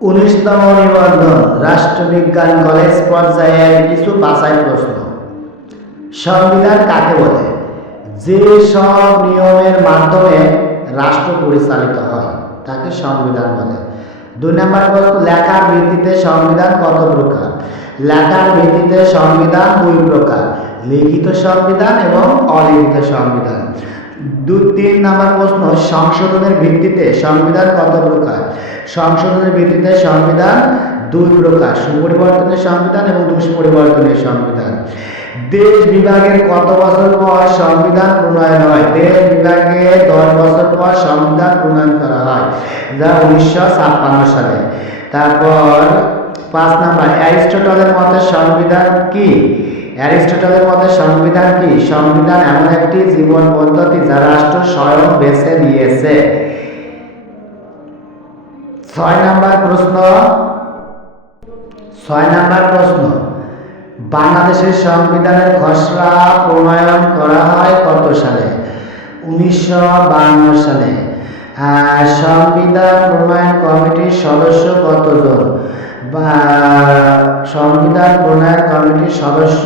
19তম নিবন্ধন রাষ্ট্রবিজ্ঞান কলেজ পর্যায়ের কিছু বাছাই প্রশ্ন। সংবিধান কাকে বলে? যে সব নিয়মের মাধ্যমে রাষ্ট্র পরিচালিত হয় তাকে সংবিধান বলে। 2 নম্বর প্রশ্ন, লেখার ভিত্তিতে সংবিধান কত প্রকার? লেখার ভিত্তিতে সংবিধান 2 প্রকার, লিখিত সংবিধান এবং অলিখিত সংবিধান। 3 নম্বর প্রশ্ন, সংশোধনের ভিত্তিতে সংবিধান কত প্রকার? সংশোধনের ভিত্তিতে সংবিধান 2 প্রকার, সুপরিবর্তনীয় সংবিধান এবং দুষ্পরিবর্তনীয় সংবিধান। দেশ বিভাগের কত বছর পর সংবিধান প্রণয়ন হয়? দেশ বিভাগে 10 বছর পর সংবিধান প্রণয়ন করা হয়, যা 1956 সালে। তারপর 5 নাম্বার, অ্যারিস্টটলের মতে সংবিধান কি? অ্যারিস্টটলের মতে সংবিধান কি? সংবিধান এমন একটি জীবন পদ্ধতি যা রাষ্ট্র স্বয়ং বেছে নিয়েছে। 6 নাম্বার প্রশ্ন, বাংলাদেশের সংবিধানের খসড়া প্রণয়ন করা হয় কত সালে? 1952 সালে। সংবিধান প্রণয়ন কমিটির সদস্য কতজন? সংবিধান প্রণয়ন কমিটির সদস্য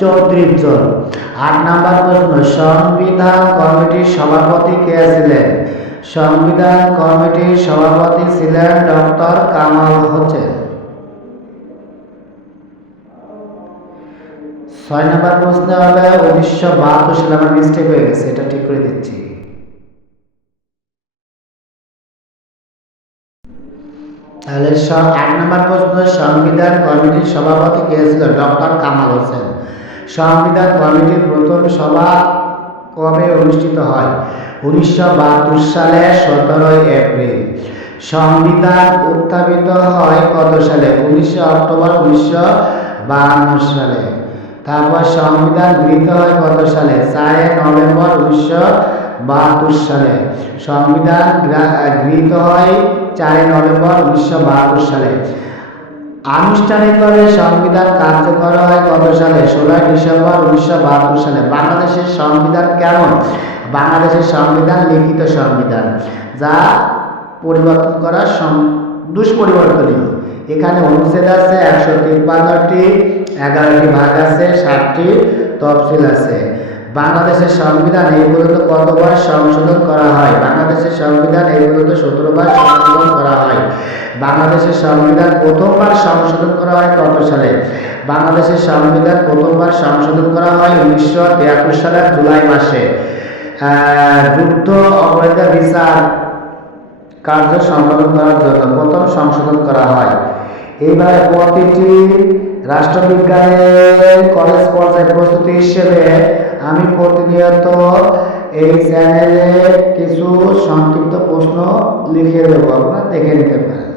34 জন। 8 নম্বর প্রশ্ন, সংবিধান কমিটির সভাপতি কে ছিলেন? সংবিধান কমিটির সভাপতি ছিলেন ডক্টর কামাল হোসেন। 6 নম্বর প্রশ্ন হবে 1972 সালে, আমার মিস্টেক হয়ে গেছে, এটা ঠিক করে দিচ্ছি। তাহলে 8 নম্বর প্রশ্ন, সংবিধান কমিটির সভাপতি কে ছিল? ডক্টর কামাল হোসেন। সংবিধান কমিটির প্রথম সভা কবে অনুষ্ঠিত হয়? 1972 সালে 17 এপ্রিল। সংবিধান উত্থাপিত হয় কত সালে? 19 অক্টোবর 1952 সালে। তারপর সংবিধান গৃহীত হয় কত সালে? 4 নভেম্বর 1972 সালে। সংবিধান গৃহীত হয় 4 নভেম্বর 1972 সালে। আনুষ্ঠানিকভাবে সংবিধান কার্যকর হয় কত সালে? 16 ডিসেম্বর 1972 সালে। বাংলাদেশের সংবিধান কেমন? বাংলাদেশের সংবিধান লিখিত সংবিধান, যা পরিবর্তন করা দুষ্পরিবর্তনীয়। এখানে অনুচ্ছেদ আছে 153টি, 11টি ভাগ আছে, 7টি তফসিল আছে। বাংলাদেশের সংবিধান এই পর্যন্ত কতবার সংশোধন করা হয়? বাংলাদেশের সংবিধান এই পর্যন্ত 17 বার সংশোধন করা হয়। বাংলাদেশের সংবিধান প্রথমবার সংশোধন করা হয় কত সালে? বাংলাদেশের সংবিধান প্রথমবার সংশোধন করা হয় 1973 সালের জুলাই মাসে। যুদ্ধ অপরাধীদের বিচার কার্য সম্পাদন করার জন্য প্রথম সংশোধন করা হয়। এইভাবে প্রতিটি রাষ্ট্রবিজ্ঞানের কলেজ পর্যায়ে প্রস্তুতি হিসেবে আমি প্রতিনিয়ত এই চ্যানেলে কিছু সংক্ষিপ্ত প্রশ্ন লিখে দেবো, আপনারা দেখে নিতে পারেন।